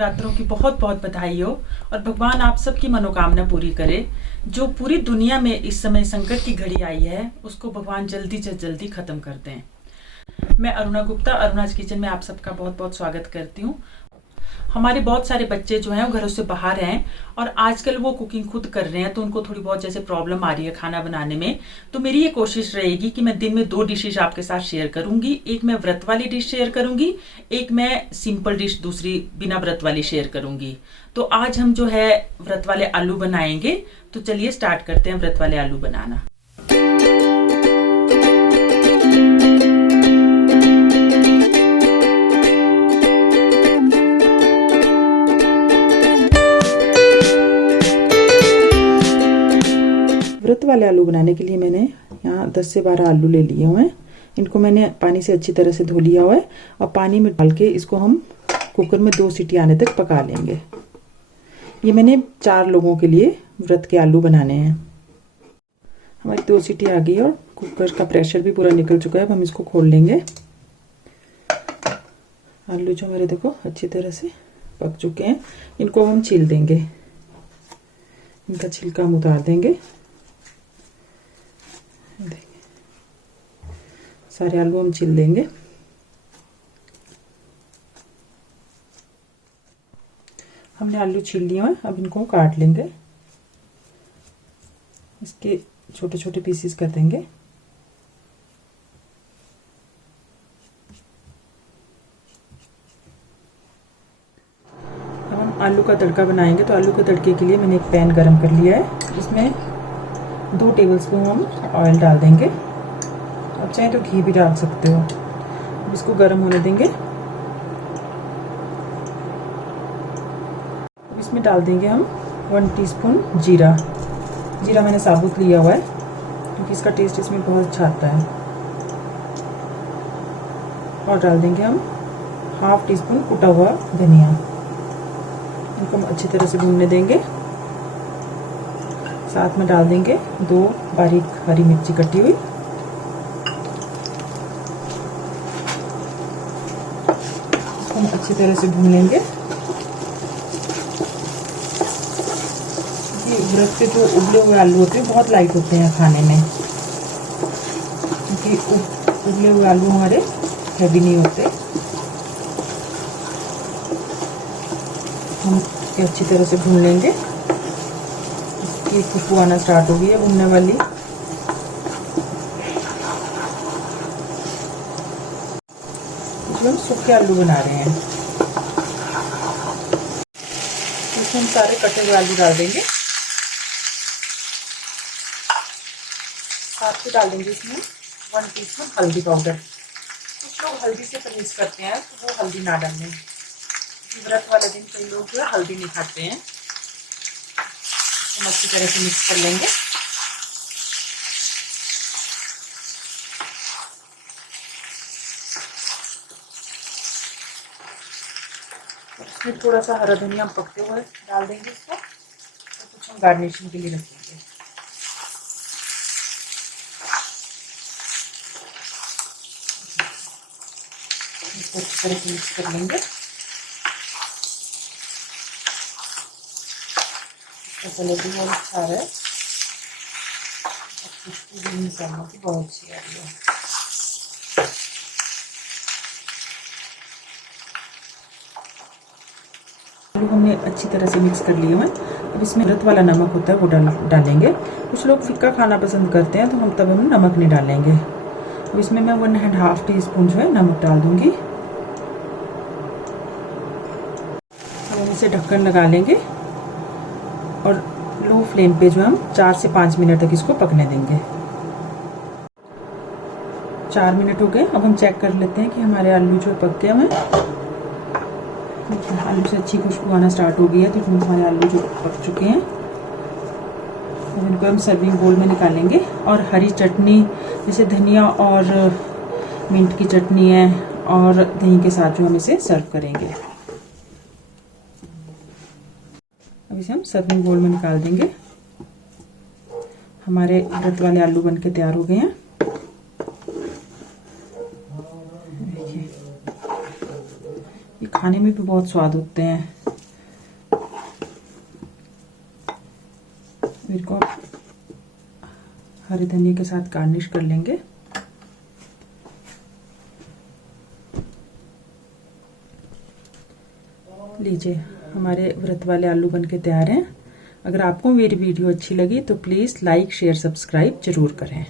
नवरात्रों की बहुत बहुत बधाई हो और भगवान आप सबकी मनोकामना पूरी करे। जो पूरी दुनिया में इस समय संकट की घड़ी आई है उसको भगवान जल्दी से जल्दी खत्म कर दें। मैं अरुणा गुप्ता अरुणाज किचन में आप सबका बहुत बहुत स्वागत करती हूँ। हमारे बहुत सारे बच्चे जो हैं वो घरों से बाहर हैं और आजकल वो कुकिंग खुद कर रहे हैं, तो उनको थोड़ी बहुत जैसे प्रॉब्लम आ रही है खाना बनाने में। तो मेरी ये कोशिश रहेगी कि मैं दिन में 2 डिशेज आपके साथ शेयर करूंगी। एक मैं व्रत वाली डिश शेयर करूंगी, एक मैं सिंपल डिश दूसरी बिना व्रत वाली शेयर करूंगी। तो आज हम जो है व्रत वाले आलू बनाएंगे। तो चलिए स्टार्ट करते हैं व्रत वाले आलू बनाना। व्रत वाले आलू बनाने के लिए मैंने यहाँ 10 से 12 आलू ले लिए हुए हैं। इनको मैंने पानी से अच्छी तरह से धो लिया हुआ है और पानी में डाल के इसको हम कुकर में 2 सीटी आने तक पका लेंगे। ये मैंने 4 लोगों के लिए व्रत के आलू बनाने हैं। हमारी 2 सीटी आ गई और कुकर का प्रेशर भी पूरा निकल चुका है। अब हम इसको खोल लेंगे। आलू जो मेरे देखो अच्छी तरह से पक चुके हैं, इनको हम छील देंगे। इनका छिलका हम उतार देंगे। सारे आलू हम छील देंगे। हमने आलू छील लिए हैं, अब इनको काट लेंगे। इसके छोटे छोटे पीसेस कर देंगे। अब हम आलू का तड़का बनाएंगे। तो आलू के तड़के के लिए मैंने एक पैन गरम कर लिया है, जिसमें 2 टेबलस्पून हम ऑयल डाल देंगे। आप चाहे तो घी भी डाल सकते हो। अब इसको गर्म होने देंगे। अब इसमें डाल देंगे हम 1 टीस्पून जीरा। जीरा मैंने साबुत लिया हुआ है क्योंकि इसका टेस्ट इसमें बहुत अच्छा आता है। और डाल देंगे हम 1/2 टीस्पून कुटा हुआ धनिया। इनको हम अच्छी तरह से भूनने देंगे। साथ में डाल देंगे 2 बारीक हरी मिर्ची कटी हुई। हम अच्छी तरह से भून लेंगे। ये व्रत के जो उबले हुए आलू होते हैं बहुत लाइट होते हैं खाने में, क्योंकि उबले हुए आलू हमारे हैवी नहीं होते। हम इसके अच्छी तरह से भून लेंगे। इसकी खुशबू आना स्टार्ट हो गई है भूनने वाली। हम सूखे आलू बना रहे हैं। इसमें हम सारे कटे हुए आलू डाल देंगे। साथ ही डाल देंगे इसमें 1 टीस्पून हल्दी पाउडर। कुछ लोग हल्दी से परहेज करते हैं, तो वो हल्दी ना डालें। व्रत वाले दिन कई लोग जो है हल्दी नहीं खाते हैं। हम अच्छी तरह से मिक्स कर लेंगे। इसमें थोड़ा सा हरा धनिया हम पकते हुए डाल देंगे इसको, और कुछ हम गार्निशिंग के लिए रखेंगे। इसको अच्छी तरह से मिक्स कर लेंगे। इसका कलर भी बहुत अच्छा आ रहा है। खुशबू भी मसालों की बहुत अच्छी आ रही है। आलू हमने अच्छी तरह से मिक्स कर लिए हैं। अब इसमें व्रत वाला नमक होता है वो डालेंगे। कुछ लोग फीका खाना पसंद करते हैं, तो हम नमक नहीं डालेंगे। अब इसमें मैं 1.5 टीस्पून जो है नमक डाल दूंगी। अब हम इसे ढक्कन लगा लेंगे और लो फ्लेम पे जो हम 4 से 5 मिनट तक इसको पकने देंगे। 4 मिनट हो गए। अब हम चेक कर लेते हैं कि हमारे आलू जो पक गए हैं। आलू से अच्छी खुशबू आना स्टार्ट हो गई है, तो हमारे आलू जो पक चुके हैं। अब इनको हम सर्विंग बोल में निकालेंगे और हरी चटनी जैसे धनिया और मिंट की चटनी है और दही के साथ जो हम इसे सर्व करेंगे। अब इसे हम सर्विंग बोल में निकाल देंगे। हमारे व्रत वाले आलू बनके तैयार हो गए हैं। ये खाने में भी बहुत स्वाद होते हैं। इनको हरे धनिया के साथ गार्निश कर लेंगे। लीजिए, हमारे व्रत वाले आलू बनके तैयार हैं। अगर आपको मेरी वीडियो अच्छी लगी तो प्लीज़ लाइक शेयर सब्सक्राइब जरूर करें।